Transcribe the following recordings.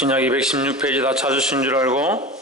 신약 216페이지 다 찾으신 줄 알고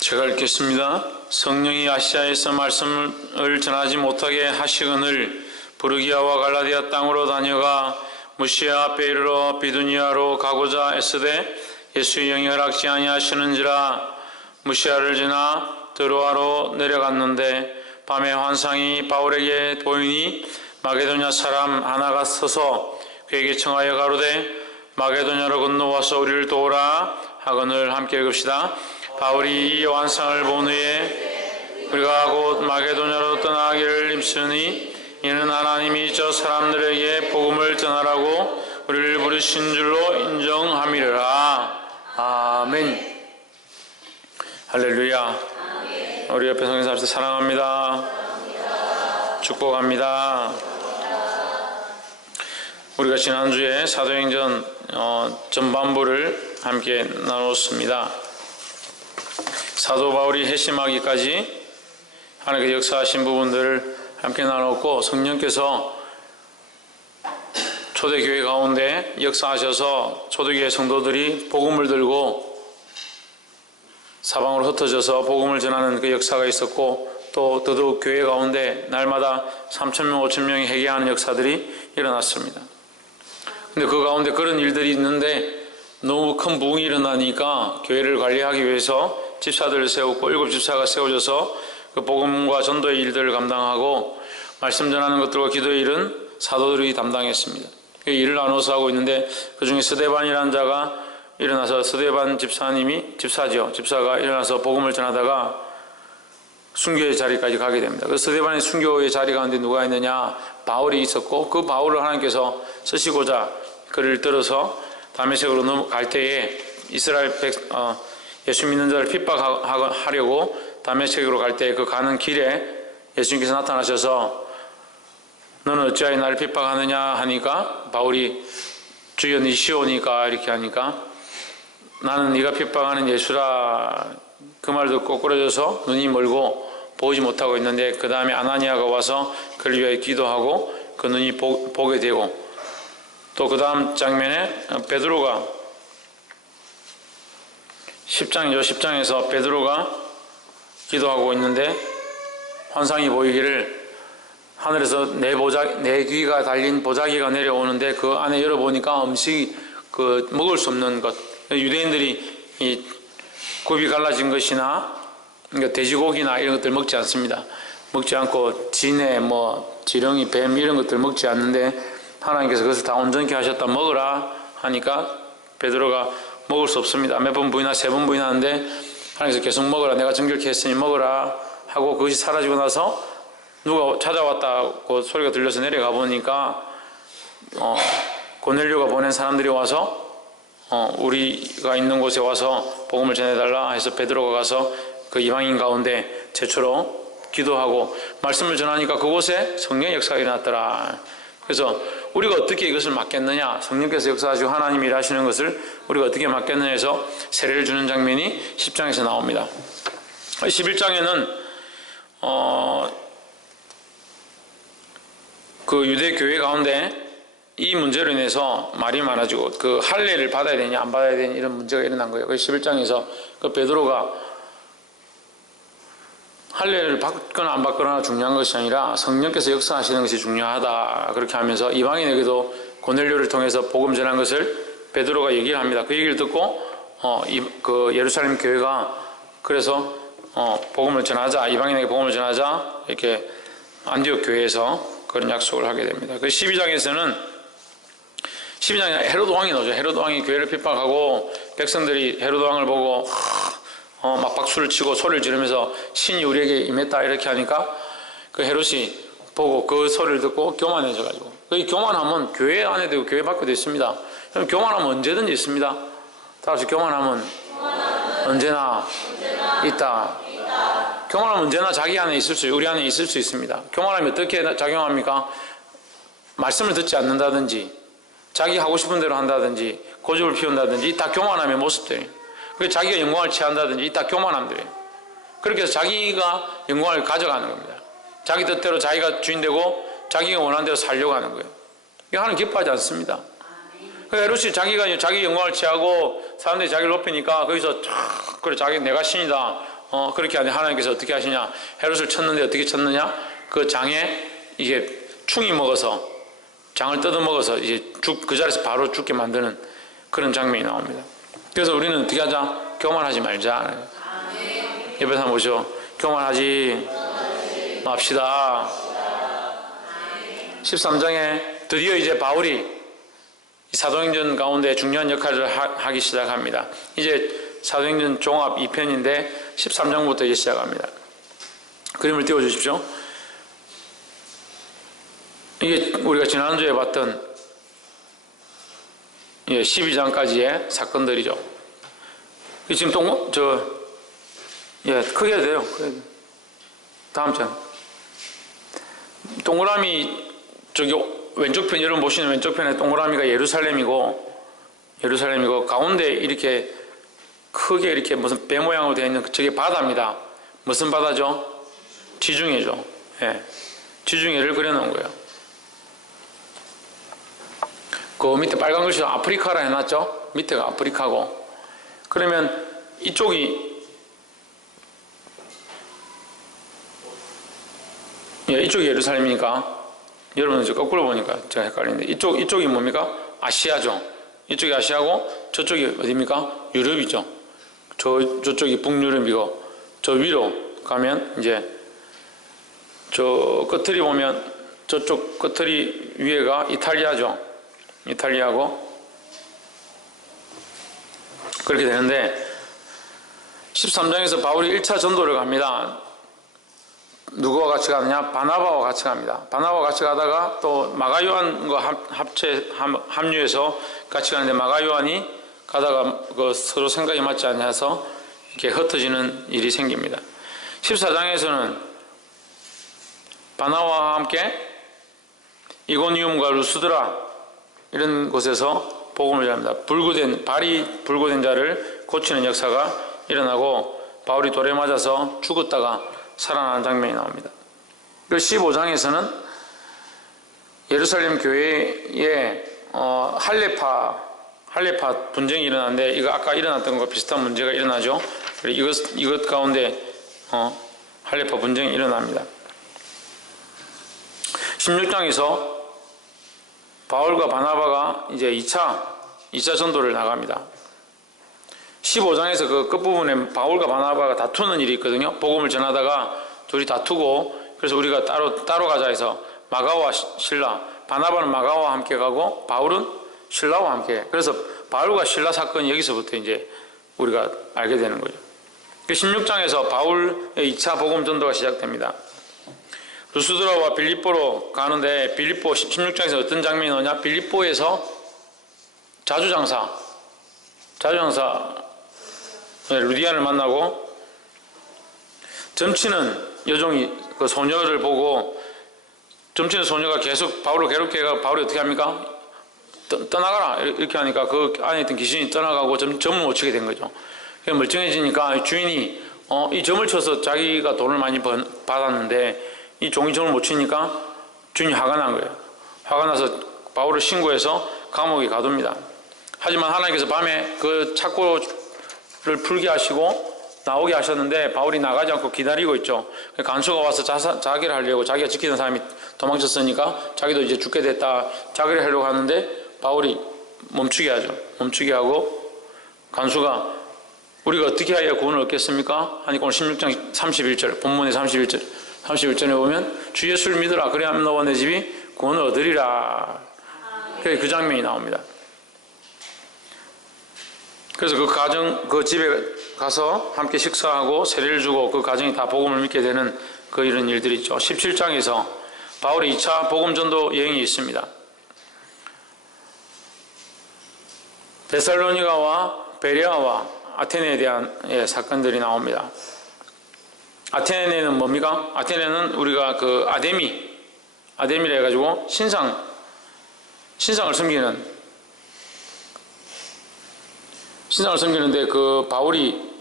제가 읽겠습니다. 성령이 아시아에서 말씀을 전하지 못하게 하시거늘 부르기아와 갈라디아 땅으로 다녀가 무시아 앞에 이르러 비두니아로 가고자 애쓰되 예수의 영이 허락지 아니하시는지라. 무시아를 지나 드로아로 내려갔는데 밤에 환상이 바울에게 보이니 마게도냐 사람 하나가 서서 그에게 청하여 가로되 마게도냐로 건너와서 우리를 도우라 하거늘. 함께 읽읍시다. 바울이 이 환상을 본 후에 우리가 곧 마게도냐로 떠나기를 힘쓰니 이는 하나님이 저 사람들에게 복음을 전하라고 우리를 부르신 줄로 인정함이라. 아멘. 할렐루야. 아멘. 우리 옆에 성경 사람들 사랑합니다. 축복합니다. 우리가 지난주에 사도행전 전반부를 함께 나눴습니다. 사도 바울이 회심하기까지 하나님께서 역사하신 부분들을 함께 나눴고, 성령께서 초대교회 가운데 역사하셔서 초대교회 성도들이 복음을 들고 사방으로 흩어져서 복음을 전하는 그 역사가 있었고, 또 더더욱 교회 가운데 날마다 3,000명, 5,000명이 회개하는 역사들이 일어났습니다. 근데 그 가운데 그런 일들이 있는데 너무 큰 부흥이 일어나니까 교회를 관리하기 위해서 집사들을 세우고 7 집사가 세워져서 그 복음과 전도의 일들을 감당하고 말씀 전하는 것들과 기도의 일은 사도들이 담당했습니다. 그 일을 나눠서 하고 있는데 그 중에 스데반이라는 자가 일어나서, 스데반 집사님이 집사가 일어나서 복음을 전하다가 순교의 자리까지 가게 됩니다. 그 스데반의 순교의 자리 가운데 누가 있느냐? 바울이 있었고, 그 바울을 하나님께서 쓰시고자 그를 들어서 다메섹으로 넘어갈 때에 이스라엘 예수 믿는 자를 핍박하려고 다메섹으로 갈 때 그 가는 길에 예수님께서 나타나셔서 너는 어찌하여 나를 핍박하느냐 하니까 바울이 주여 니시오니까 이렇게 하니까 나는 네가 핍박하는 예수라. 그 말 듣고 꼬꾸라져서 눈이 멀고 보지 못하고 있는데 그 다음에 아나니아가 와서 그를 위하여 기도하고 그 눈이 보게 되고, 또 그 다음 장면에 베드로가 10장이죠. 10장에서 베드로가 기도하고 있는데 환상이 보이기를 하늘에서 네 귀가 달린 보자기가 내려오는데 그 안에 열어보니까 음식이 먹을 수 없는 것, 유대인들이 이 굽이 갈라진 것이나 그러니까 돼지고기나 이런 것들 먹지 않습니다. 먹지 않고 진해, 지렁이, 뱀 이런 것들 먹지 않는데 하나님께서 그것을 다 온전케 하셨다. 먹으라 하니까 베드로가 먹을 수 없습니다. 몇 번 부인하, 3번 부인하는데 하나님께서 계속 먹으라, 내가 정결케 했으니 먹으라 하고 그것이 사라지고 나서 누가 찾아왔다고 소리가 들려서 내려가 보니까 고넬료가 보낸 사람들이 와서 우리가 있는 곳에 와서 복음을 전해달라 해서 베드로가 가서 그 이방인 가운데 최초로 기도하고 말씀을 전하니까 그곳에 성령의 역사가 일어났더라. 그래서 우리가 어떻게 이것을 막겠느냐, 성령께서 역사하시고 하나님이 일하시는 것을 우리가 어떻게 막겠느냐 해서 세례를 주는 장면이 10장에서 나옵니다. 11장에는 그 유대 교회 가운데 이 문제로 인해서 말이 많아지고 그 할례를 받아야 되냐 안 받아야 되냐 이런 문제가 일어난 거예요. 그래서 11장에서 그 베드로가 할례를 받거나 안 받거나 중요한 것이 아니라 성령께서 역사하시는 것이 중요하다, 그렇게 하면서 이방인에게도 고넬료를 통해서 복음 전한 것을 베드로가 얘기를 합니다. 그 얘기를 듣고 그 예루살렘 교회가 그래서 복음을 전하자, 이방인에게 복음을 전하자 이렇게 안디옥 교회에서 그런 약속을 하게 됩니다. 그 12장에서는 헤롯 왕이 나오죠. 헤롯 왕이 교회를 핍박하고 백성들이 헤롯 왕을 보고 막 박수를 치고 소리를 지르면서 신이 우리에게 임했다 이렇게 하니까 그 헤롯이 보고 그 소리를 듣고 교만해져가지고, 그 교만하면 교회 안에도 있고 교회 밖에도 있습니다. 그럼 교만하면 언제든지 있습니다. 다 같이 교만하면 언제나 있다. 교만하면 언제나 자기 안에 우리 안에 있을 수 있습니다. 교만하면 어떻게 작용합니까? 말씀을 듣지 않는다든지 자기 하고 싶은 대로 한다든지 고집을 피운다든지 다 교만함의 모습들이에요. 자기가 영광을 취한다든지 다 교만함들이에요. 그렇게 해서 자기가 영광을 가져가는 겁니다. 자기 뜻대로 자기가 주인되고 자기가 원하는 대로 살려고 하는 거예요. 이거 하나님 기뻐하지 않습니다. 그 헤롯이 자기가 자기 영광을 취하고 사람들이 자기를 높이니까 거기서 그래 자기 내가 신이다. 그렇게 하는데 하나님께서 어떻게 하시냐? 헤롯을 쳤는데 어떻게 쳤느냐? 그 장에 이게 충이 먹어서 장을 뜯어먹어서 이제 그 자리에서 바로 죽게 만드는 그런 장면이 나옵니다. 그래서 우리는 어떻게 하자? 교만하지 말자. 옆에 사람 보시오. 교만하지 맙시다. 13장에 드디어 이제 바울이 사도행전 가운데 중요한 역할을 하기 시작합니다. 이제 사도행전 종합 2편인데 13장부터 이제 시작합니다. 그림을 띄워주십시오. 이게 우리가 지난주에 봤던 12장까지의 사건들이죠. 지금 크게 해도 돼요. 다음 장. 동그라미, 저기 왼쪽 편, 여러분 보시는 왼쪽 편에 동그라미가 예루살렘이고, 가운데 이렇게 크게 이렇게 무슨 배 모양으로 되어 있는 저게 바다입니다. 무슨 바다죠? 지중해죠. 예. 지중해를 그려놓은 거예요. 그 밑에 빨간 글씨로 아프리카라 해놨죠? 밑에가 아프리카고. 그러면 이쪽이 예루살렘이니까 여러분은 이제 거꾸로 보니까 제가 헷갈리는데 이쪽이 뭡니까? 아시아죠. 이쪽이 아시아고 저쪽이 어디입니까? 유럽이죠. 저쪽이 북유럽이고 저 위로 가면 이제 저 끝을 보면 저쪽 끝을 위에가 이탈리아죠. 이탈리아고 그렇게 되는데 13장에서 바울이 1차 전도를 갑니다. 누구와 같이 가느냐? 바나바와 같이 갑니다. 바나바와 같이 가다가 또 마가요한과 합류해서 같이 가는데 마가요한이 가다가 그 서로 생각이 맞지 않아서 이렇게 흩어지는 일이 생깁니다. 14장에서는 바나바와 함께 이고니움과 루스드라 이런 곳에서 복음을 전합니다. 발이 불구된 자를 고치는 역사가 일어나고 바울이 돌에 맞아서 죽었다가 살아나는 장면이 나옵니다. 그 15장에서는 예루살렘 교회에 할레파 분쟁이 일어나는데 이거 아까 일어났던 것과 비슷한 문제가 일어나죠. 이것 가운데 할레파 분쟁이 일어납니다. 16장에서 바울과 바나바가 이제 2차 전도를 나갑니다. 15장에서 그 끝부분에 바울과 바나바가 다투는 일이 있거든요. 복음을 전하다가 둘이 다투고 그래서 우리가 따로 가자 해서 마가와 실라, 바나바는 마가와 함께 가고 바울은 실라와 함께. 그래서 바울과 실라 사건이 여기서부터 이제 우리가 알게 되는 거죠. 16장에서 바울의 2차 복음 전도가 시작됩니다. 루스드라와 빌립보로 가는데 빌립보 16장에서 어떤 장면이 나오냐? 빌립보에서 자주장사 루디안을 만나고 점치는 여종이 그 소녀를 보고 점치는 소녀가 계속 바울을 괴롭게 해가 바울이 어떻게 합니까? 떠나가라 이렇게 하니까 그 안에 있던 귀신이 떠나가고 점을 못 치게 된 거죠. 멀쩡해지니까 주인이 이 점을 쳐서 자기가 돈을 많이 받았는데 이 종이 점을 못 치니까 주인이 화가 난 거예요. 화가 나서 바울을 신고해서 감옥에 가둡니다. 하지만 하나님께서 밤에 그 착고를 풀게 하시고 나오게 하셨는데 바울이 나가지 않고 기다리고 있죠. 간수가 와서 자기를 하려고 자기가 지키는 사람이 도망쳤으니까 자기도 이제 죽게 됐다. 자기를 하려고 하는데 바울이 멈추게 하죠. 멈추게 하고 간수가 우리가 어떻게 해야 구원을 얻겠습니까? 하니까 오늘 16장 31절 본문의 31절에 보면 주 예수를 믿으라 그래야만 너와 내 집이 구원을 얻으리라. 그 장면이 나옵니다. 그래서 그 집에 가서 함께 식사하고 세례를 주고 그 가정이 다 복음을 믿게 되는 이런 일들이 있죠. 17장에서 바울의 2차 복음 전도 여행이 있습니다. 데살로니가와 베레아와 아테네에 대한 사건들이 나옵니다. 아테네는 뭡니까? 아테네는 우리가 아데미라 해가지고 신상을 섬기는데 그 바울이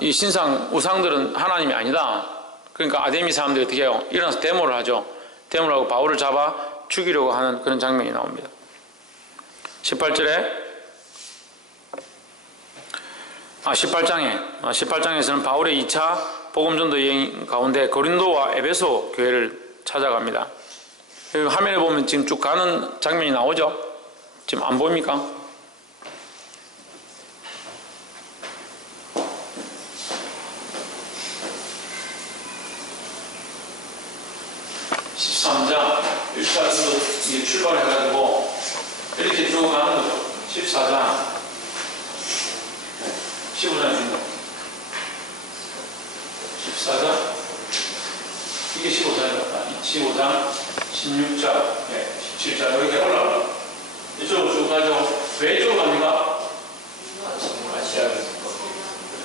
이 신상 우상들은 하나님이 아니다. 그러니까 아데미 사람들이 어떻게 해요? 일어나서 데모를 하죠. 데모를 하고 바울을 잡아 죽이려고 하는 그런 장면이 나옵니다. 18절에 18장에서는 바울의 2차 복음전도 여행 가운데 고린도와 에베소 교회를 찾아갑니다. 여기 화면에 보면 지금 쭉 가는 장면이 나오죠? 지금 안 보입니까? 일차에서 이게 출발해가지고 이렇게 쭉 가는 거죠. 14장, 15장입니다. 14장, 이게 15장이었다. 15장, 16장, 17장, 이렇게 올라가요. 이쪽으로 쭉 가죠. 왜 이쪽으로 갑니까?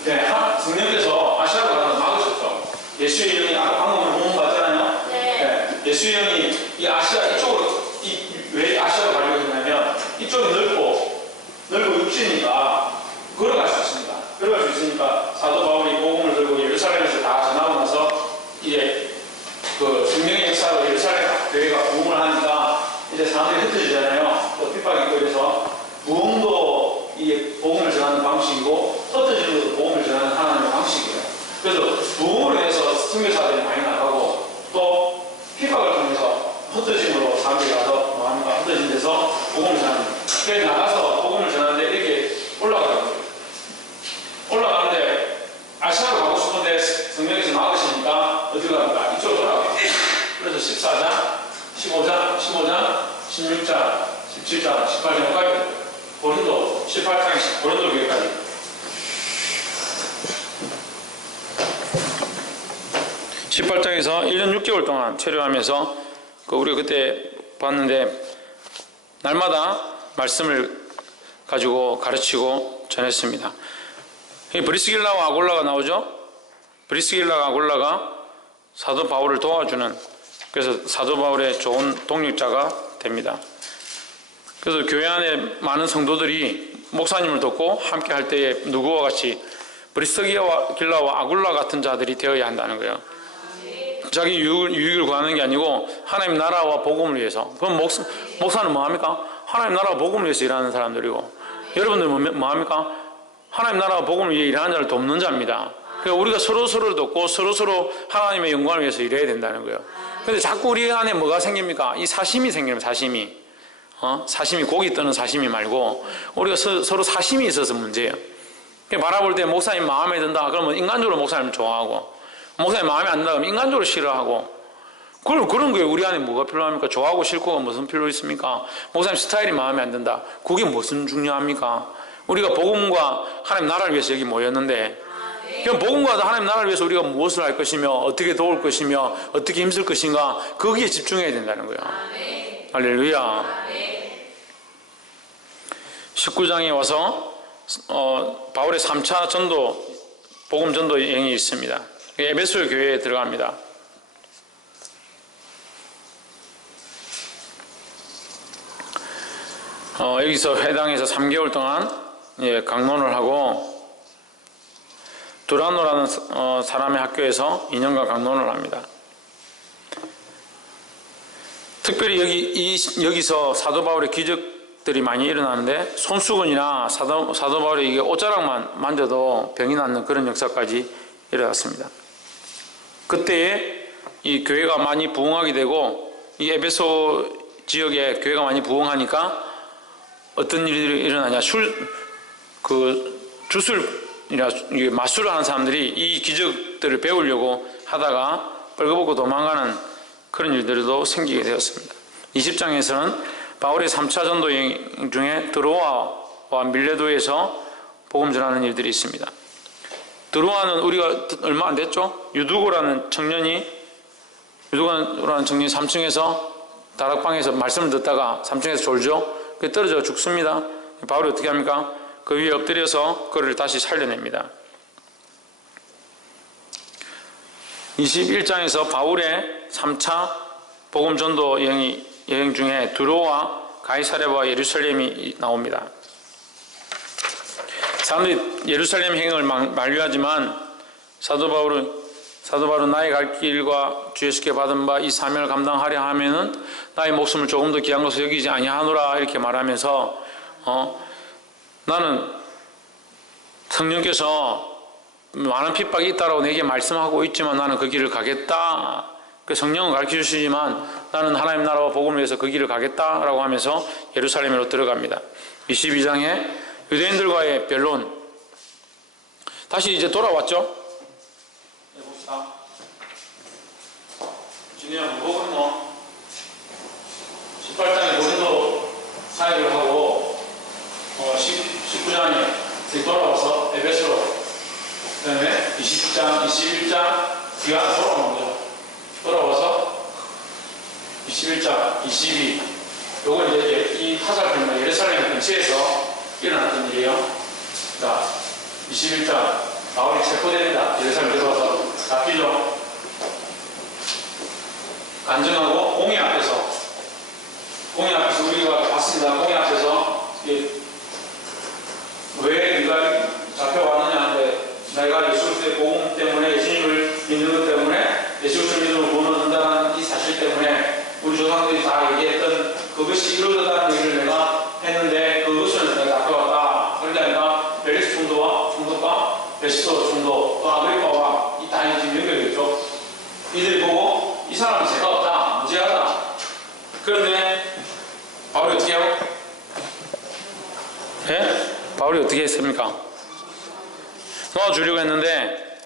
네, 성령께서 아시아로 가는 막으셨죠. 예수의 영이 아까 방금 본문 봤잖아요. 네. 예수의 영이 이 아시아 이쪽으로 왜 아시아로 가려고 했냐면 이쪽이 넓고 육지니까 걸어갈 수 있습니다. 걸어갈 수 있으니까 사도 바울이 복음을 들고 예루살렘에서 다 전하고 나서 이제 그 성령의 역사로 예루살렘 교회가 부흥을 하니까 이제 사람들이 흩어지잖아요. 또 핍박이 있고 그래서 부흥도 이 복음을 전하는 방식이고 흩어지는 것도 복음을 전하는 하나님의 방식이에요. 그래서 부흥으로 해서 선교사들이 많이 나가고 또 핍박을 통해서 흩어짐으로 사람들이 가서 뭐합니까? 흩어진 데서 복음을 전하는 그래서 나가서 복음을 전하는데 이렇게 올라가요. 올라가는데 아시아로 가고 싶은데 성령에서 막으시니까 어디로 갑니까? 이쪽으로 돌아가요. 그래서 14장, 15장, 16장, 17장, 18장까지 고린도 18장에 고린도 교회까지 18장에서 1년 6개월 동안 체류하면서 우리가 그때 봤는데 날마다 말씀을 가지고 가르치고 전했습니다. 브리스길라와 아굴라가 나오죠. 브리스길라와 아굴라가 사도 바울을 도와주는 그래서 사도 바울의 좋은 동력자가 됩니다. 그래서 교회 안에 많은 목사님을 돕고 함께 할 때에 누구와 같이 브리스길라와 아굴라 같은 자들이 되어야 한다는 거예요. 자기 유익을 구하는 게 아니고 하나님 나라와 복음을 위해서. 그럼 목사는 뭐합니까? 하나님 나라와 복음을 위해서 일하는 사람들이고 여러분들은 뭐합니까? 하나님 나라와 복음을 위해 일하는 자를 돕는 자입니다. 그러니까 우리가 서로서로를 돕고 서로서로 하나님의 영광을 위해서 일해야 된다는 거예요. 그런데 자꾸 우리 안에 뭐가 생깁니까? 이 사심이 생기면 사심이. 사심이 고기 뜨는 사심이 말고 우리가 서로 사심이 있어서 문제예요. 바라볼 때 목사님 마음에 든다 그러면 인간적으로 목사님을 좋아하고 목사님 마음에 안 든다 그러면 인간적으로 싫어하고 그런 거예요. 우리 안에 뭐가 필요합니까? 좋아하고 싫고가 무슨 필요 있습니까? 목사님 스타일이 마음에 안 든다. 그게 무슨 중요합니까? 우리가 복음과 하나님 나라를 위해서 여기 모였는데 그럼 복음과 하나님 나라를 위해서 우리가 무엇을 할 것이며 어떻게 도울 것이며 어떻게 힘쓸 것인가 거기에 집중해야 된다는 거예요. 할렐루야. 19장에 와서 바울의 3차 복음 전도 여행이 있습니다. 에베소 교회에 들어갑니다. 여기서 회당에서 3개월 동안 강론을 하고 두라노라는 사람의 학교에서 2년간 강론을 합니다. 특별히 여기서 사도 바울의 기적들이 많이 일어나는데 손수건이나 사도 바울의 이게 옷자락만 만져도 병이 낫는 그런 역사까지 일어났습니다. 그때에 이 교회가 많이 부흥하게 되고 이 에베소 지역에 교회가 많이 부흥하니까 어떤 일이 일어나냐 주술이나 마술을 하는 사람들이 이 기적들을 배우려고 하다가 벌거벗고 도망가는 그런 일들도 생기게 되었습니다. 20장에서는 바울의 3차 전도 여행 중에 드로아와 밀레도에서 복음 전하는 일들이 있습니다. 드로아는 우리가 얼마 안 됐죠? 유두고라는 청년이 3층에서 다락방에서 말씀을 듣다가 3층에서 졸죠. 떨어져 죽습니다. 바울이 어떻게 합니까? 그 위에 엎드려서 그를 다시 살려냅니다. 21장에서 바울의 3차 복음 전도 여행 중에 드로아, 가이사랴와 예루살렘이 나옵니다. 사람들이 예루살렘 행을 만류하지만 사도 바울은 나의 갈 길과 주 예수께 받은 바 이 사명을 감당하려 하면은 나의 목숨을 조금 더 귀한 것을 여기지 아니하노라 이렇게 말하면서 나는 성령께서 많은 핍박이 있다라고 내게 말씀하고 있지만 나는 그 길을 가겠다. 그 성령은 가르쳐 주시지만 나는 하나님 나라와 복음을 위해서 그 길을 가겠다라고 하면서 예루살렘으로 들어갑니다. 22장에 유대인들과의 변론. 다시 이제 돌아왔죠. 네, 봅시다. 진우야, 무거웠노? 18장에 고린도 사역을 하고 19장에 돌아와서 에베소로, 그 다음에 20장, 21장 뒤에 하나 돌아오는 거죠. 돌아와서 21장, 22 요건 이제 이 화살표입니다. 예루살렘 근처에서 일어났던 일이에요. 자, 21장 바울이 체포됩니다. 예루살렘 들어와서 잡히죠. 간증하고 공회 앞에서 우리가 봤습니다. 공회 앞에서 왜 네가 잡혀왔느냐 하는데 내가 예수 그리스도의 복음 때문에 예수님을 믿는 것 때문에 예수 그리스도를 믿음으로 구원을 얻는다는 이 사실 때문에 우리 조상들이 다 얘기했던 그것이 이루어졌다는 얘기를 내가 했는데 그것을 내가 잡혀왔다. 그러게 아니라 벨리스 총독과 베스토 총독 또 아그리파와 이 다 지금 연결되죠. 이들이 보고 이 사람은 죄가 없다. 무죄하다. 그런데 바울이 어떻게 해요? 네? 바울이 어떻게 했습니까? 놓아주려고 했는데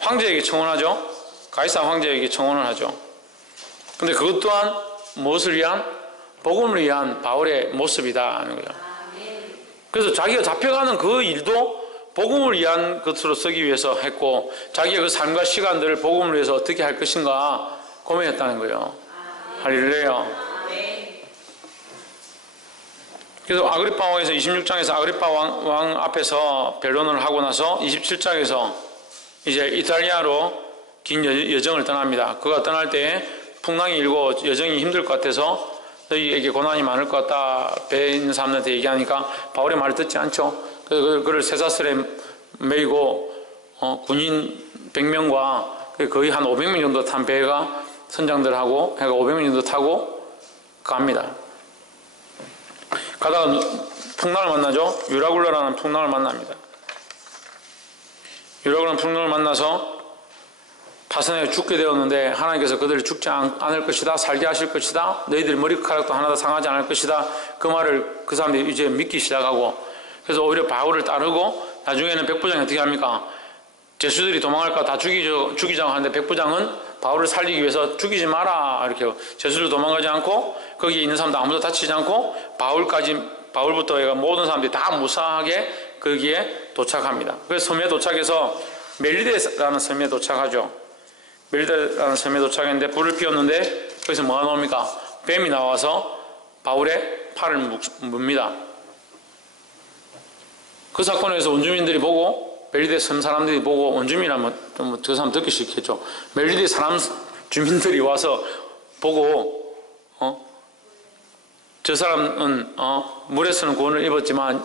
황제에게 청혼하죠. 가이사 황제에게 청혼을 하죠. 근데 그것 또한 무엇을 위한? 복음을 위한 바울의 모습이다 하는 거죠. 그래서 자기가 잡혀가는 그 일도 복음을 위한 것으로 쓰기 위해서 했고 자기의 그 삶과 시간들을 복음을 위해서 어떻게 할 것인가 고민했다는 거예요. 할렐루야. 그래서 아그리파 왕에서 26장에서 아그리파 왕 앞에서 변론을 하고 나서 27장에서 이제 이탈리아로 긴 여정을 떠납니다. 그가 떠날 때 풍랑이 일고 여정이 힘들 것 같아서 너희에게 고난이 많을 것 같다. 배에 있는 사람들한테 얘기하니까 바울의 말을 듣지 않죠. 그래서 그를 쇠사슬에 매이고 군인 100명과 거의 한 500명 정도 탄 배가 선장들하고 해가 500명 정도 타고 갑니다. 가다가 풍랑을 만나죠. 유라굴라라는 풍랑을 만납니다. 유라굴라라는 풍랑을 만나서 파선에 죽게 되었는데 하나님께서 그들을 죽지 않을 것이다. 살게 하실 것이다. 너희들 머리카락도 하나도 상하지 않을 것이다. 그 말을 그 사람들이 이제 믿기 시작하고 그래서 오히려 바울을 따르고 나중에는 백부장이 어떻게 합니까? 제수들이 도망갈까 다 죽이자고 하는데 백부장은 바울을 살리기 위해서 죽이지 마라 이렇게 제수들 도망가지 않고 거기에 있는 사람도 아무도 다치지 않고 바울부터 모든 사람들이 다 무사하게 거기에 도착합니다. 그래서 섬에 도착해서 멜리데라는 섬에 도착하죠. 멜리데라는 섬에 도착했는데 불을 피웠는데 거기서 뭐가 나옵니까? 뱀이 나와서 바울의 팔을 뭅니다. 그 사건에서 원주민들이 보고 멜리데 섬 사람들이 보고 원주민이라면 저 사람 듣기 싫겠죠. 멜리데 사람 주민들이 와서 보고 저 사람은 물에서는 구원을 입었지만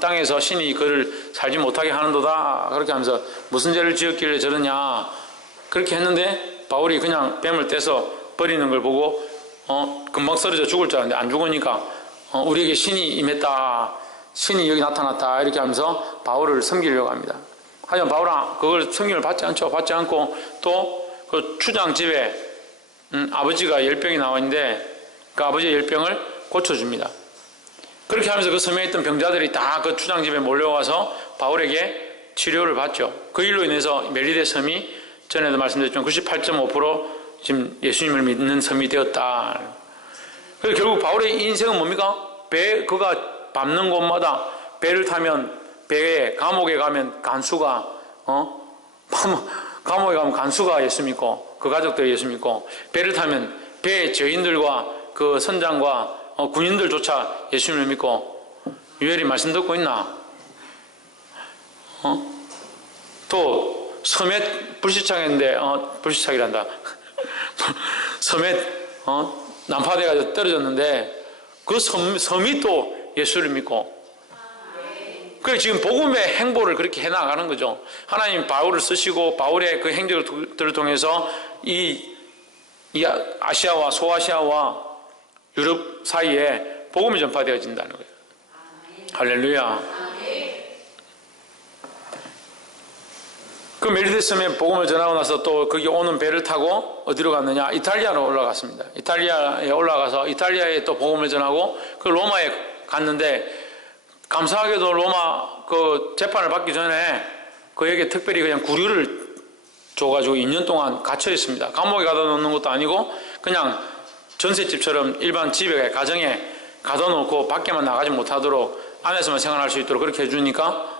땅에서 신이 그를 살지 못하게 하는도다. 그렇게 하면서 무슨 죄를 지었길래 저러냐 그렇게 했는데 바울이 그냥 뱀을 떼서 버리는 걸 보고 금방 쓰러져 죽을 줄 알았는데 안 죽으니까 우리에게 신이 임했다. 신이 여기 나타났다. 이렇게 하면서 바울을 섬기려고 합니다. 하지만 바울은 그걸 섬김을 받지 않죠. 받지 않고 또 그 추장 집에 아버지가 열병이 나와 있는데 그 아버지의 열병을 고쳐줍니다. 그렇게 하면서 그 섬에 있던 병자들이 다 그 추장 집에 몰려와서 바울에게 치료를 받죠. 그 일로 인해서 멜리데 섬이 전에도 말씀드렸지만 98.5% 지금 예수님을 믿는 섬이 되었다. 그래서 결국 바울의 인생은 뭡니까? 그가 밟는 곳마다 배를 타면 배에 감옥에 가면 간수가 감옥에 가면 간수가 예수 믿고 그 가족들이 예수 믿고 배를 타면 배의 죄인들과 그 선장과 군인들조차 예수님을 믿고 유엘이 말씀 듣고 있나? 또 섬에 불시착했는데 불시착이란다. 섬에 난파돼가지고 떨어졌는데 그 섬이 또 예수를 믿고 그래 지금 복음의 행보를 그렇게 해나가는 거죠. 하나님 바울을 쓰시고 바울의 그 행적들을 통해서 이 아시아와 소아시아와 유럽 사이에 복음이 전파되어진다는 거예요. 할렐루야. 그 멜리데스에 복음을 전하고 나서 또 거기 오는 배를 타고 어디로 갔느냐? 이탈리아로 올라갔습니다. 이탈리아에 올라가서 이탈리아에 또 복음을 전하고 그 로마에 갔는데, 감사하게도 로마 그 재판을 받기 전에 그에게 특별히 그냥 구류를 줘가지고 2년 동안 갇혀 있습니다. 감옥에 가둬 놓는 것도 아니고 그냥 전셋집처럼 일반 집에, 가정에 가둬 놓고 밖에만 나가지 못하도록 안에서만 생활할 수 있도록 그렇게 해주니까,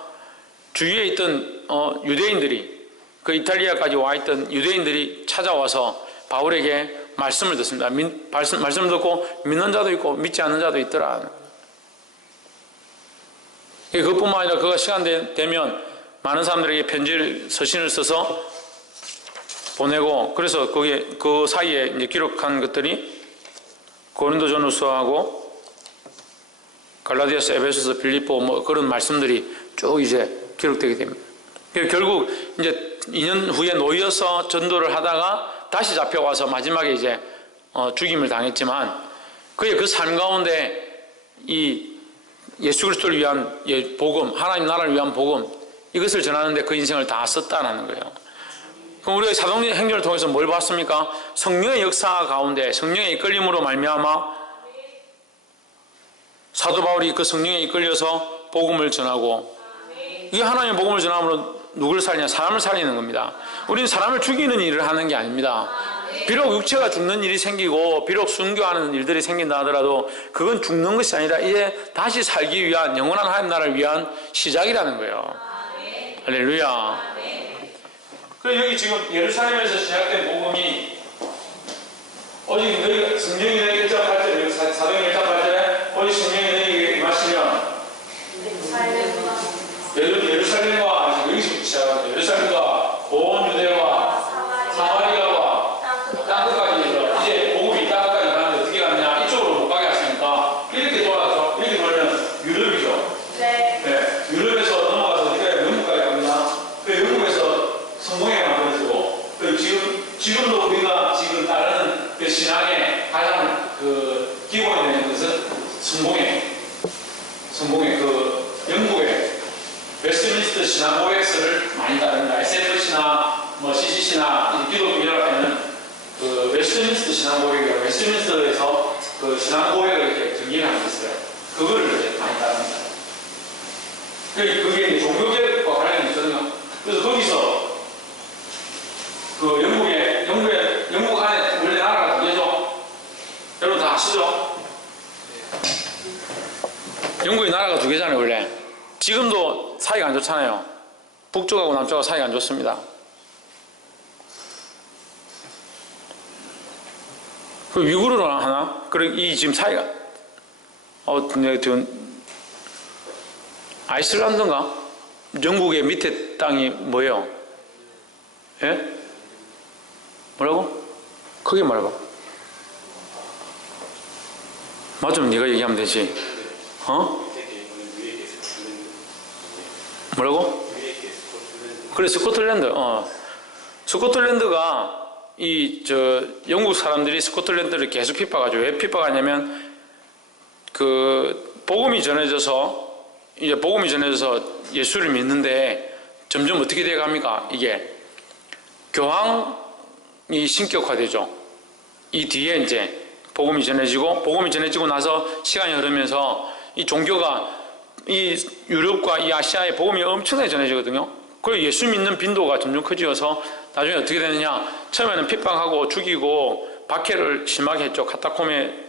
주위에 있던 유대인들이, 그 이탈리아까지 와 있던 유대인들이 찾아와서 바울에게 말씀을 듣습니다. 말씀을 듣고 믿는 자도 있고 믿지 않는 자도 있더라. 그것뿐만 아니라 그가 시간 되면 많은 사람들에게 편지를, 서신을 써서 보내고, 그래서 거기에 그 사이에 이제 기록한 것들이 고린도전후서하고 갈라디아서, 에베소서, 빌립보 뭐 그런 말씀들이 쭉 이제 기록되게 됩니다. 결국 이제 2년 후에 놓여서 전도를 하다가 다시 잡혀와서 마지막에 이제 죽임을 당했지만, 그의 그 삶 가운데 이 예수 그리스도를 위한 복음, 하나님 나라를 위한 복음, 이것을 전하는데 그 인생을 다 썼다는 거예요. 그럼 우리가 사도행전을 통해서 뭘 봤습니까? 성령의 역사 가운데, 성령의 이끌림으로 말미암아 사도 바울이 그 성령에 이끌려서 복음을 전하고, 이게 하나님의 복음을 전함으로 누구를 살리냐? 사람을 살리는 겁니다. 우리는 사람을 죽이는 일을 하는 게 아닙니다. 비록 육체가 죽는 일이 생기고 비록 순교하는 일들이 생긴다 하더라도 그건 죽는 것이 아니라 이제 다시 살기 위한 영원한 하나님 나라를 위한 시작이라는 거예요. 할렐루야. 그래서 여기 지금 예루살렘에서 시작된 복음이, 오직 너희가, 성령이 너희 1장 8절, 사도행 1장 8절에 오직 성령이 너희에게 임하시면, 예루살렘과 여기서부터 시작합니다. 예루살렘과 온 유대와 사마리아와 땅끝까지, 이제 복음이 땅끝까지 가는데 어떻게 갔냐? 이쪽으로 못 가게 하시니까 이렇게 돌아서, 이렇게 돌면 유럽이죠. 네. 유럽에서 넘어가서 어디까지, 영국까지 갑니다. 그 영국에서 성공회 만들어지고, 지금도 우리가 지금 따르는 그 신앙의 가장 그 기본이 되는 것은 성공회, 그 영국의 웨스트민스터 신앙고백서를 많이 따릅니다. SFC나 뭐 CCC나 기독교 연합회는 그 웨스트민스터 신앙고백이라고, 웨스트민스터에서 그 신앙고백을 이렇게 정리하는 게 있어요. 그거를 이제 많이 따릅니다. 그게 종교개혁과 관련이 있거든요. 그래서 거기서 그 영국 안에 원래 나라가 2개죠. 여러분 다 아시죠? 영국의 나라가 2개잖아요, 원래. 지금도 사이가 안 좋잖아요. 북쪽하고 남쪽하고 사이가 안 좋습니다. 그 미국으로 하나? 그리고 이 지금 사이가, 아이슬란드인가? 영국의 밑에 땅이 뭐예요? 예? 뭐라고? 크게 말해봐. 맞으면 네가 얘기하면 되지. 뭐라고? 그래, 스코틀랜드. 스코틀랜드가 영국 사람들이 스코틀랜드를 계속 핍박하죠. 왜 핍박하냐면, 복음이 전해져서 예수를 믿는데 점점 어떻게 돼 갑니까? 이게 교황이 신격화되죠. 이 뒤에 이제 복음이 전해지고 나서 시간이 흐르면서 이 종교가 이 유럽과 이 아시아에 복음이 엄청나게 전해지거든요. 그리고 예수 믿는 빈도가 점점 커지어서 나중에 어떻게 되느냐? 처음에는 핍박하고 죽이고 박해를 심하게 했죠. 카타콤에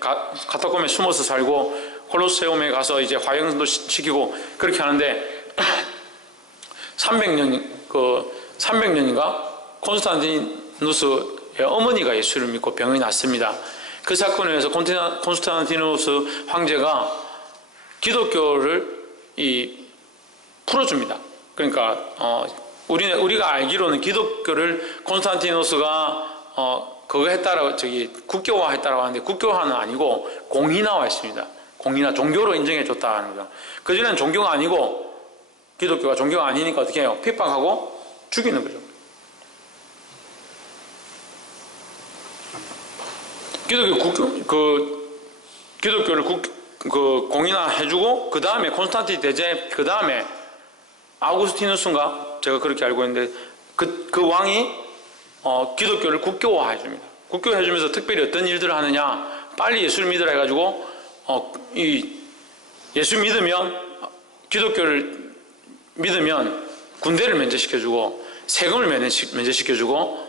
숨어서 살고 콜로세움에 가서 이제 화형도 시키고 그렇게 하는데 300년인가 콘스탄티누스의 어머니가 예수를 믿고 병이 났습니다. 그 사건에 의해서 콘스탄티누스 황제가 기독교를 풀어줍니다. 그러니까 우리가 알기로는 기독교를 콘스탄티누스가 그거 했다라고 국교화했다라고 하는데 국교화는 아니고 공인화했습니다. 종교로 인정해줬다는 거죠. 그전에는 종교가 아니고 기독교가 종교가 아니니까 어떻게 해요? 핍박하고 죽이는 거죠. 기독교를 그 공인화 해주고 그 다음에 콘스탄틴 대제 그 다음에 아우구스티누스인가 제가 그렇게 알고 있는데 그 왕이 기독교를 국교화해 줍니다. 국교화해 주면서 특별히 어떤 일들을 하느냐, 빨리 예수를 믿으라 해가지고 이 예수 믿으면 기독교를 믿으면 군대를 면제시켜주고 세금을 면제시켜주고.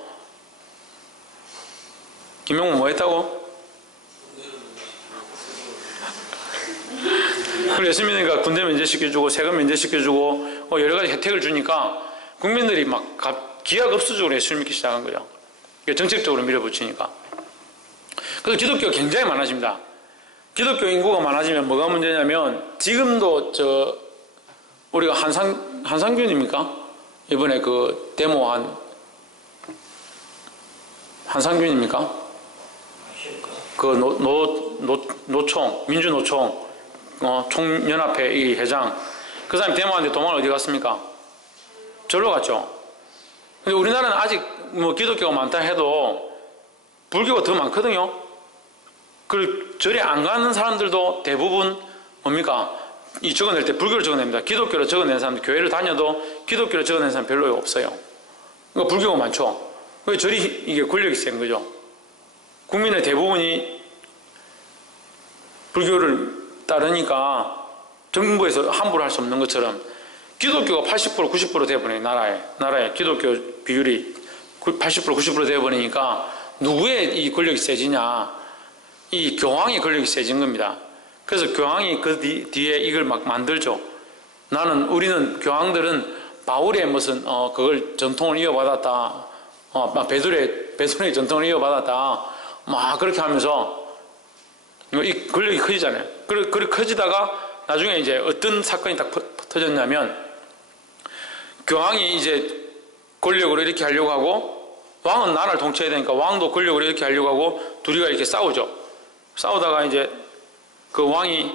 김용문 뭐 했다고? 그걸 예수 믿으니까 군대 면제시켜주고 세금 면제시켜주고 여러 가지 혜택을 주니까 국민들이 막 기하급수적으로 예수를 믿기 시작한 거죠. 정책적으로 밀어붙이니까. 그래서 기독교가 굉장히 많아집니다. 기독교 인구가 많아지면 뭐가 문제냐면 지금도 우리가 한상균입니까? 이번에 그 데모한 한상균입니까? 그 노총 민주노총 총연합회 이 회장 그 사람이 데모하는데 도망을 어디 갔습니까? 절로 갔죠. 근데 우리나라는 아직 뭐 기독교가 많다 해도 불교가 더 많거든요. 그 절에 안 가는 사람들도 대부분 뭡니까? 이 적어낼 때 불교를 적어냅니다. 기독교를 적어낸 사람들 교회를 다녀도 기독교를 적어낸 사람 별로 없어요. 그러니까 불교가 많죠. 그 절이 이게 권력이 센 거죠. 국민의 대부분이 불교를 따르니까 정부에서 함부로 할 수 없는 것처럼 기독교가 80% 90% 되어버려요. 나라에 기독교 비율이 80% 90% 되어버리니까 누구의 이 권력이 세지냐, 이 교황의 권력이 세진 겁니다. 그래서 교황이 그 뒤에 이걸 막 만들죠. 우리는 교황들은 바울의 무슨 그걸 전통을 이어받았다, 베드로의 전통을 이어받았다, 막 그렇게 하면서 이 권력이 커지잖아요. 그렇게 커지다가 나중에 이제 어떤 사건이 딱 터졌냐면 교황이 이제 권력으로 이렇게 하려고 하고 왕은 나라를 통치해야 되니까 왕도 권력으로 이렇게 하려고 하고 둘이가 이렇게 싸우죠. 싸우다가 이제 그 왕이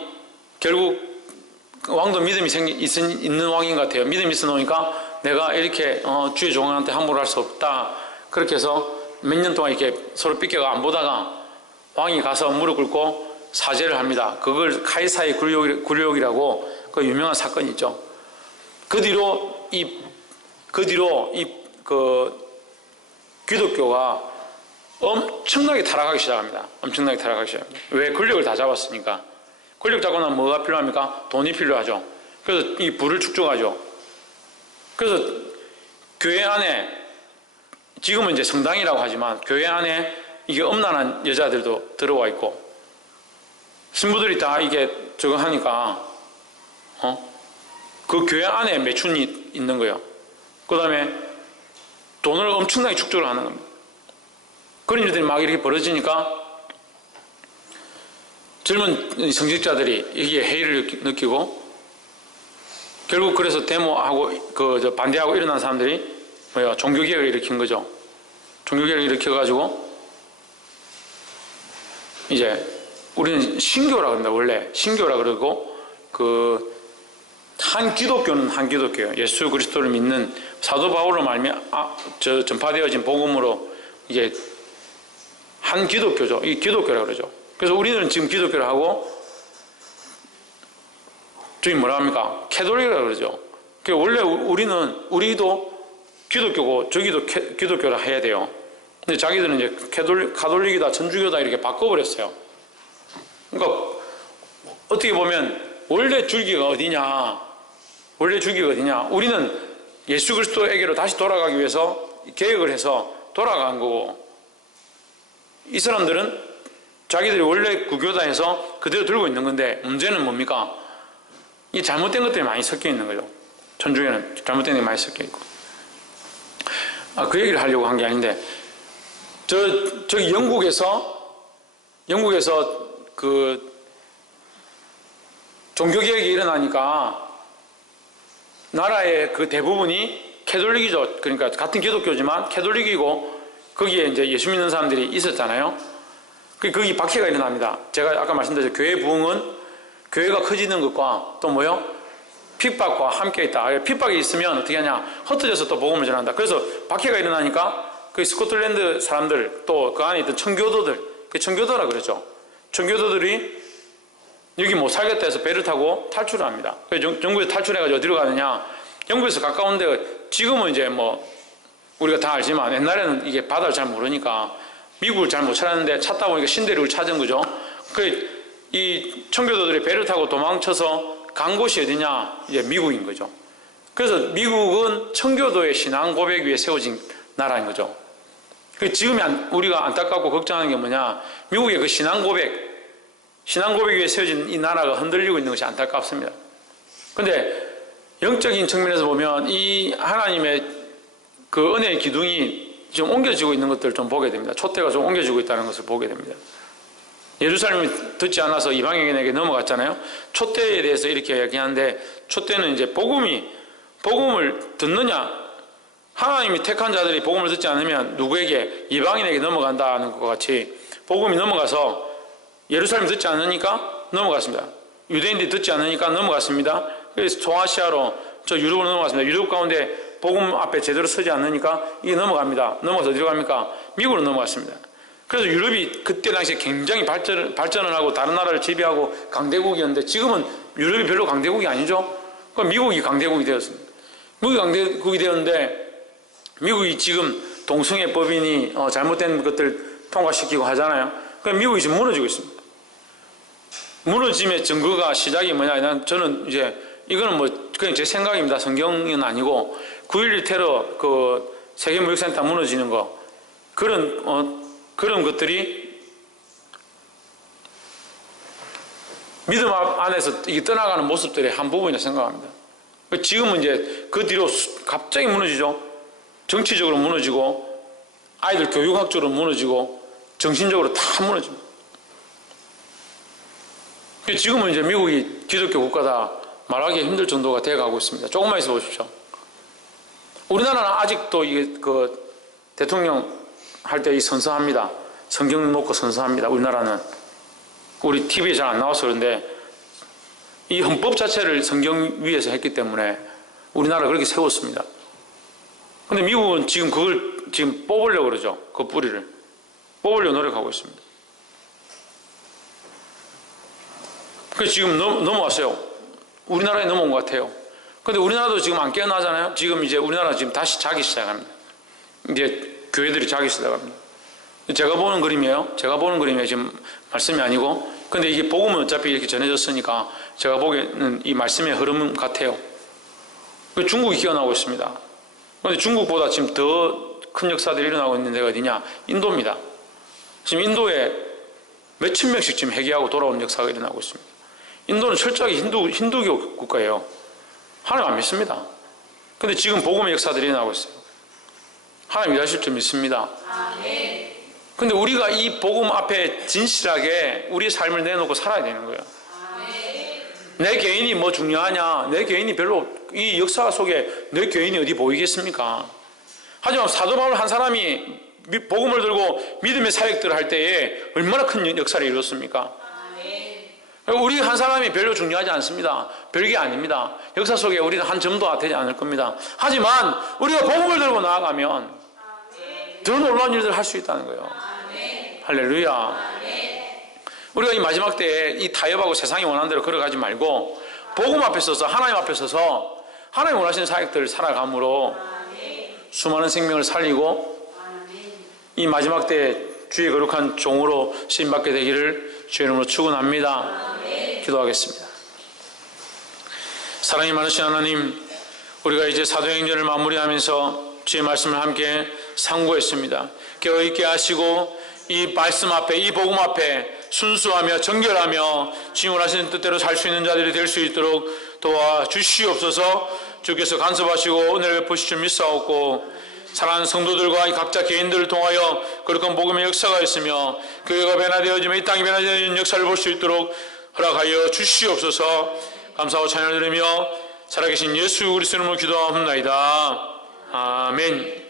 결국 왕도 믿음이 있는 왕인 것 같아요. 믿음이 있어 놓으니까 내가 이렇게 주의 종한테 함부로 할 수 없다. 그렇게 해서 몇 년 동안 이렇게 서로 삐껴가 안 보다가 왕이 가서 무릎 꿇고 사죄를 합니다. 그걸 카이사의 굴욕이라고 그 유명한 사건이 있죠. 그 뒤로 기독교가 엄청나게 타락하기 시작합니다. 엄청나게 타락하기 시작합니다. 왜? 권력을 다 잡았으니까. 권력 잡고 나면 뭐가 필요합니까? 돈이 필요하죠. 그래서 이 부를 축적하죠. 그래서 교회 안에 지금은 이제 성당이라고 하지만 교회 안에 이게 엄난한 여자들도 들어와 있고 신부들이 다 이게 저거 하니까 그 교회 안에 매춘이 있는 거예요. 그 다음에 돈을 엄청나게 축적을 하는 겁니다. 그런 일들이 막 이렇게 벌어지니까 젊은 성직자들이 이게 해이를 느끼고 결국 그래서 데모하고 반대하고 일어난 사람들이 종교개혁을 일으킨 거죠. 종교개혁을 일으켜가지고 이제 우리는 신교라 그런다. 원래 신교라 그러고 한 기독교는 한 기독교예요. 예수 그리스도를 믿는 사도 바울로 전파되어진 복음으로 이게 한 기독교죠. 이 기독교라 그러죠. 그래서 우리는 지금 기독교를 하고 저기 뭐라 합니까? 캐톨릭이라 그러죠. 원래 우리도 기독교고 저기도 기독교라 해야 돼요. 근데 자기들은 이제 가톨릭이다, 천주교다 이렇게 바꿔버렸어요. 그러니까 어떻게 보면 원래 줄기가 어디냐? 우리는 예수 그리스도에게로 다시 돌아가기 위해서 개혁을 해서 돌아간 거고 이 사람들은 자기들이 원래 구교다 해서 그대로 들고 있는 건데 문제는 뭡니까? 이 잘못된 것들이 많이 섞여 있는 거죠. 천주교는 잘못된 게 많이 섞여 있고. 그 얘기를 하려고 한 게 아닌데 저기 영국에서 그 종교개혁이 일어나니까 나라의 그 대부분이 캐톨릭이죠. 그러니까 같은 기독교지만 캐톨릭이고 거기에 이제 예수 믿는 사람들이 있었잖아요. 거기 박해가 일어납니다. 제가 아까 말씀드렸죠. 교회 부흥은 교회가 커지는 것과 또 뭐요? 핍박과 함께 있다. 핍박이 있으면 어떻게 하냐? 흩어져서 또 복음을 전한다. 그래서 박해가 일어나니까 그 스코틀랜드 사람들 또 그 안에 있던 청교도들, 그 청교도라 그러죠. 청교도들이 여기 못 살겠다 해서 배를 타고 탈출을 합니다. 그래서 영국에서 탈출해가지고 어디로 가느냐? 영국에서 가까운 데, 지금은 이제 뭐 우리가 다 알지만 옛날에는 이게 바다를 잘 모르니까 미국을 잘 못 찾았는데 찾다 보니까 신대륙을 찾은 거죠. 이 청교도들이 배를 타고 도망쳐서 간 곳이 어디냐? 이제 미국인 거죠. 그래서 미국은 청교도의 신앙 고백 위에 세워진 나라인 거죠. 지금 우리가 안타깝고 걱정하는 게 뭐냐? 미국의 그 신앙 고백 위에 세워진 이 나라가 흔들리고 있는 것이 안타깝습니다. 근데 영적인 측면에서 보면 이 하나님의 그 은혜의 기둥이 좀 옮겨지고 있는 것들을 좀 보게 됩니다. 촛대가 좀 옮겨지고 있다는 것을 보게 됩니다. 예루살렘이 듣지 않아서 이방인에게 넘어갔잖아요. 촛대에 대해서 이렇게 이야기하는데, 촛대는 이제 복음을 듣느냐, 하나님이 택한 자들이 복음을 듣지 않으면 누구에게? 이방인에게 넘어간다는 것과 같이 복음이 넘어가서 예루살렘 듣지 않으니까 넘어갔습니다. 유대인들이 듣지 않으니까 넘어갔습니다. 그래서 소아시아로 저 유럽으로 넘어갔습니다. 유럽 가운데 복음 앞에 제대로 서지 않으니까 이게 넘어갑니다. 넘어가서 어디로 갑니까? 미국으로 넘어갔습니다. 그래서 유럽이 그때 당시에 굉장히 발전을 하고 다른 나라를 지배하고 강대국이었는데, 지금은 유럽이 별로 강대국이 아니죠. 그럼 미국이 강대국이 되었습니다. 미국이 강대국이 되었는데, 미국이 지금 동성애 법인이 잘못된 것들 통과시키고 하잖아요. 그럼 미국이 지금 무너지고 있습니다. 무너짐의 증거가 시작이 뭐냐? 저는 이제 이거는 뭐 그냥 제 생각입니다. 성경은 아니고 9.11 테러 그 세계무역센터 무너지는 거, 그런 것들이 믿음 안에서 이게 떠나가는 모습들의 한 부분이라 생각합니다. 지금은 이제 그 뒤로 갑자기 무너지죠. 정치적으로 무너지고, 아이들 교육학적으로 무너지고, 정신적으로 다 무너집니다. 지금은 이제 미국이 기독교 국가다 말하기 힘들 정도가 돼가고 있습니다. 조금만 있어 보십시오. 우리나라는 아직도 이게 그 대통령 할 때 선서합니다. 성경 놓고 선서합니다. 우리나라는. 우리 TV에 잘 안 나와서 그런데 이 헌법 자체를 성경 위에서 했기 때문에 우리나라가 그렇게 세웠습니다. 근데 미국은 지금 그걸 지금 뽑으려고 그러죠. 그 뿌리를. 뽑으려고 노력하고 있습니다. 그래서 지금 넘어왔어요. 우리나라에 넘어온 것 같아요. 근데 우리나라도 지금 안 깨어나잖아요. 지금 이제 우리나라 지금 다시 자기 시작합니다. 이제 교회들이 자기 시작합니다. 제가 보는 그림이에요. 제가 보는 그림이에요. 지금 말씀이 아니고. 근데 이게 복음은 어차피 이렇게 전해졌으니까 제가 보기에는 이 말씀의 흐름 같아요. 중국이 깨어나고 있습니다. 그런데 중국보다 지금 더 큰 역사들이 일어나고 있는 데가 어디냐? 인도입니다. 지금 인도에 몇천 명씩 지금 회개하고 돌아오는 역사가 일어나고 있습니다. 인도는 철저하게 힌두교 국가예요. 하나님 안 믿습니다. 근데 지금 복음의 역사들이 일어나고 있어요. 하나님 일하실 줄 믿습니다. 근데 우리가 이 복음 앞에 진실하게 우리의 삶을 내놓고 살아야 되는 거예요. 내 개인이 뭐 중요하냐? 내 개인이 별로 이 역사 속에 내 개인이 어디 보이겠습니까? 하지만 사도 바울 한 사람이 복음을 들고 믿음의 사역들을 할 때에 얼마나 큰 역사를 이뤘습니까? 우리 한 사람이 별로 중요하지 않습니다. 별게 아닙니다. 역사 속에 우리는 한 점도 되지 않을 겁니다. 하지만 우리가 복음을 들고 나아가면 더 놀라운 일들을 할 수 있다는 거예요. 할렐루야. 우리가 이 마지막 때에 이 타협하고 세상이 원하는 대로 걸어가지 말고 복음 앞에 서서, 하나님 앞에 서서 하나님 원하시는 사역들을 살아감으로 수많은 생명을 살리고 이 마지막 때에 주의 거룩한 종으로 쓰임받게 되기를 주의 이름으로 축원합니다. 기도하겠습니다. 사랑이 많으신 하나님, 우리가 이제 사도행전을 마무리하면서 주의 말씀을 함께 상고했습니다. 깨어있게 하시고 이 말씀 앞에, 이 복음 앞에 순수하며 정결하며 주님 원하시는 뜻대로 살 수 있는 자들이 될 수 있도록 도와주시옵소서. 주께서 간섭하시고 은혜를 베푸실 줄 믿사옵고, 사랑하는 성도들과 각자 개인들을 통하여 거룩한 복음의 역사가 있으며 교회가 변화되어지며 이 땅이 변화되어지는 역사를 볼 수 있도록 허락하여 주시옵소서. 감사하고 찬양을 드리며 살아계신 예수 그리스도 이름으로 기도하옵나이다. 아멘.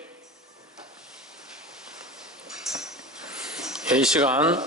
이 시간